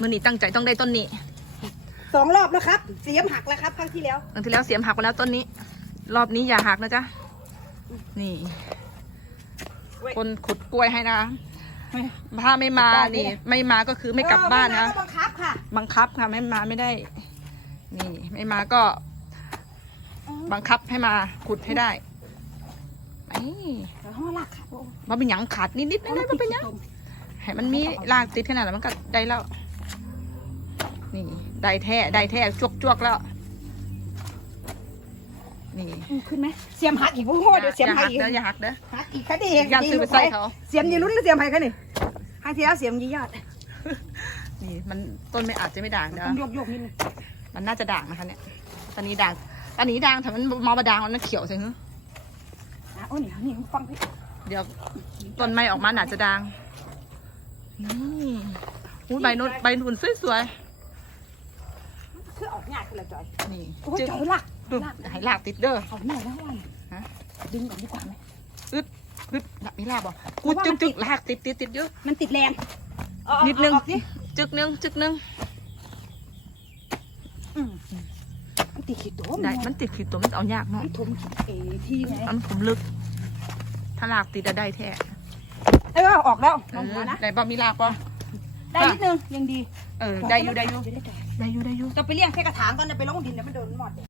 มือนี้ตั้งใจต้องได้ต้นนี้สองรอบแล้วครับ เสียมหักแล้วครับครั้งที่แล้วครั้งที่แล้วเสียมหักไปแล้วต้นนี้ รอบนี้อย่าหักนะจ๊ะนี่ คนขุดกล้วยให้นะถ้าไม่มานี่ ไม่มาก็คือไม่กลับบ้านนะเออไม่มก็บังคับค่ะ บังคับค่ะไม่มาไม่ได้ นี่ ไม่มาก็ บังคับให้มาขุดให้ได้ไอ้เดี๋ยวห้องหลักค่ะโอ้มันเป็นหยังขาดนิดนิดๆน้อยๆมันเป็นหยังให้มันมีรากติดขนาดนั้นมันก็ได้แล้ว นี่ ได้แท้ได้แท้จวกจวกๆแล้ว นี่อืมขึ้นไหมเสียมหักอีกโอ้โหเดี๋ยวเสียมอย่าหัหักกอีกเด้ออย่าหักเด้อหักอีกคดีอย่าซื้อไปใส่เขาเสียมยีรุ่นหรือเสียมไผ่คะนี่ครั้งที่แล้วเสียมยียอดนี่มันต้นไม่อาจจะไม่ด่างมันเด้อต้องโยกโยกๆนิดนึงมันน่าจะด่างนะคะเนี่ยตอนนี้ด่างตอนนี้ด่างถ้ามันมาบด่างมันน่าเขียวใช่ไหมอะโอ้ยนี่นี่ฟังพี่เดี๋ยวต้นไม้ออกมาหนาจะด่างนี่อู้ใบนุ่นใบนุ่นสวยคื อออกง่ายขึ้นเลยจอยๆนี่โอ้ยจึ๊กจอยหลักปึ๊บให้ลากติดเด้อเอาหน่อยแล้ววันฮะดึงก่อนดีกว่าไหมอึดอึดน่ะมีลากบ่กูจึ๊กจึ๊กลากติดติดติดเยอะมันติดแรงเอาเอานิดนึงเอาออกสิจึ๊กนึงจึ๊กนึงอืมมันติดขีดตัวได้มันติดขีดตัวมันเอายากเนาะมันถมเอที่ไงมันผมลึกถ้าลากติดจะได้แท้เออออกแล้วเอลองหัวอนะได้บ่มีลากบ่ ได้นิดนึงยังดี เออได้อยู่ได้อยู่ได้ได้อยู่ได้อยู่ จะไปเลี้ยงแค่กระถางก่อนจะไปลงดินเดี๋ยวมันโดนหมด